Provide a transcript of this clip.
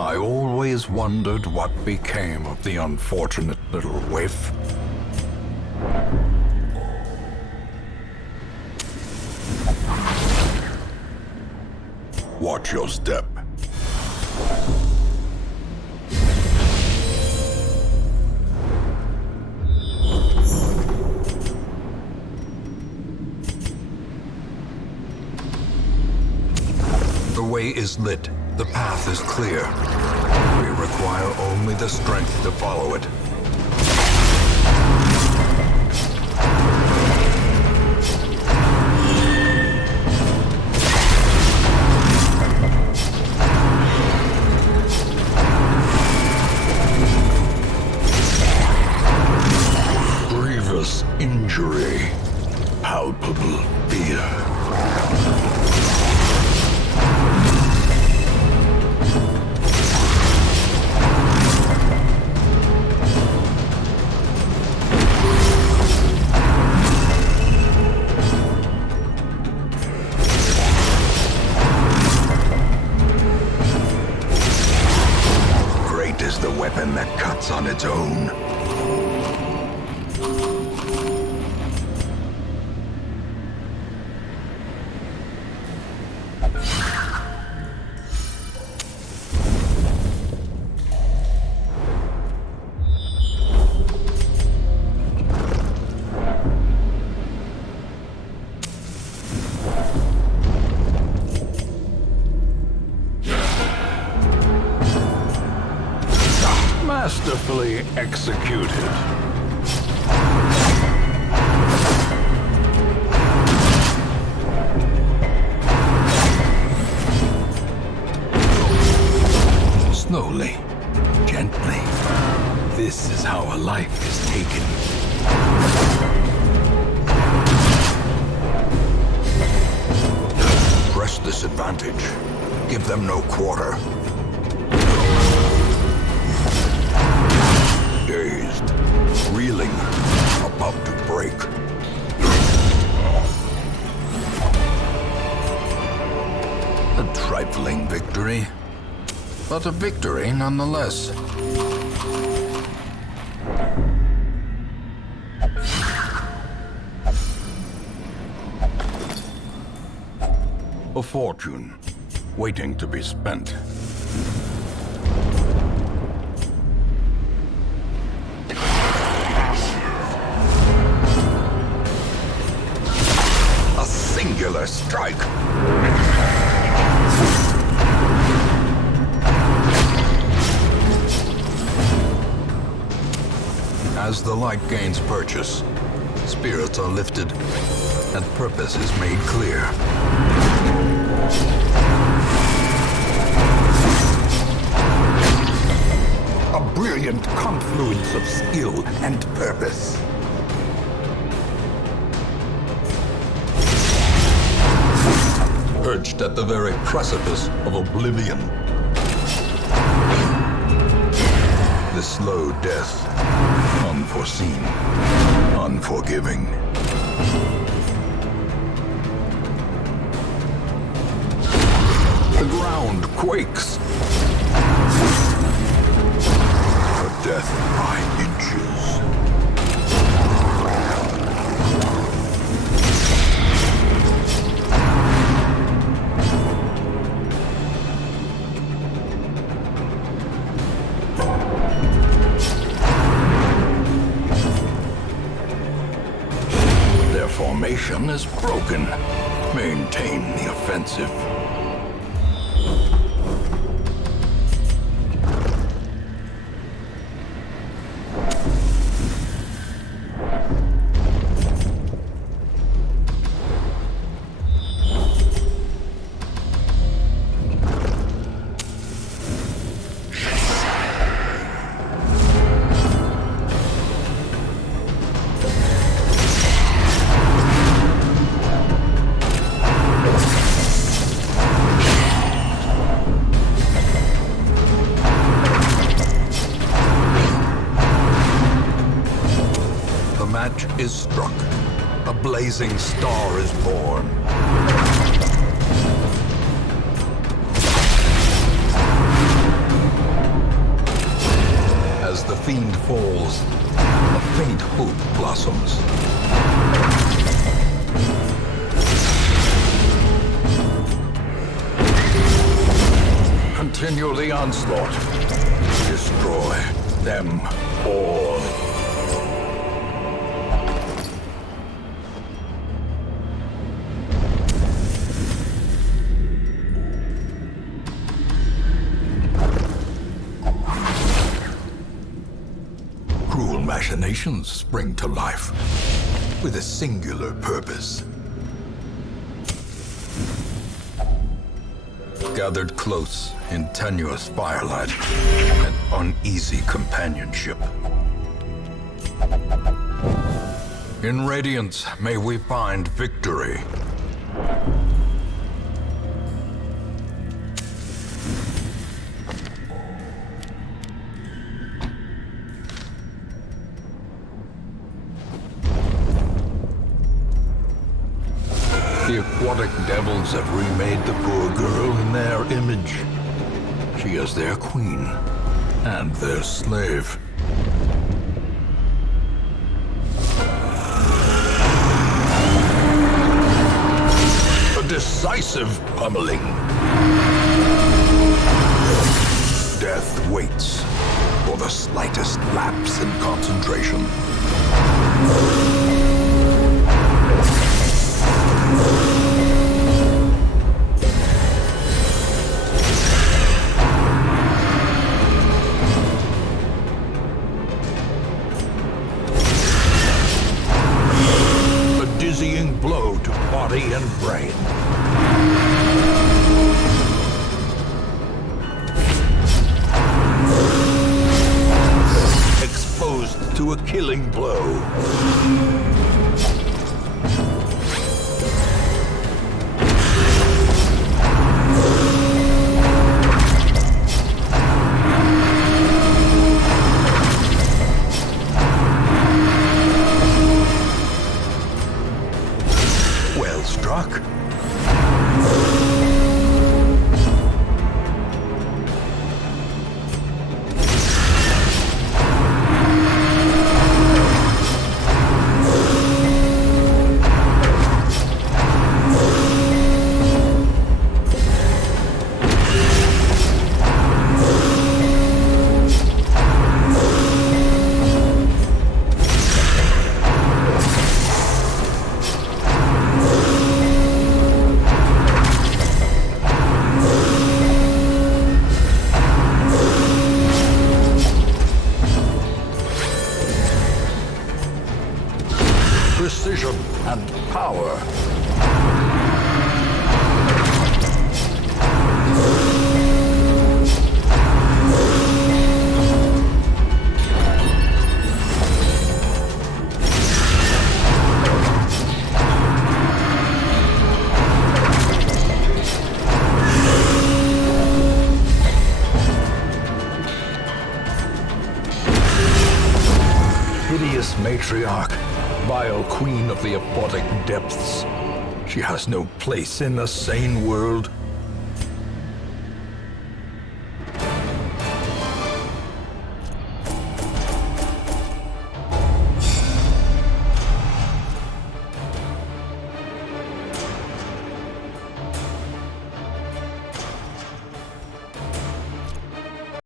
I always wondered what became of the unfortunate little waif. Watch your step. The way is lit. The path is clear. We require only the strength to follow it. Injury. Palpable fear. Masterfully executed. Slowly, gently. This is how a life is taken. Press this advantage. Give them no quarter. Victory, but a victory nonetheless. A fortune waiting to be spent. A singular strike. As the light gains purchase, spirits are lifted and purpose is made clear. A brilliant confluence of skill and purpose. Perched at the very precipice of oblivion. The slow death, unforeseen, unforgiving. The ground quakes. Formation is broken. Maintain the offensive. Blazing star is born. As the fiend falls, a faint hope blossoms. Continue the onslaught. Destroy them all. Machinations spring to life with a singular purpose. Gathered close in tenuous firelight and uneasy companionship. In radiance, may we find victory. The aquatic devils have remade the poor girl in their image. She is their queen and their slave. A decisive pummeling. Death waits for the slightest lapse in concentration. Hideous matriarch, vile queen of the aquatic depths. She has no place in a sane world.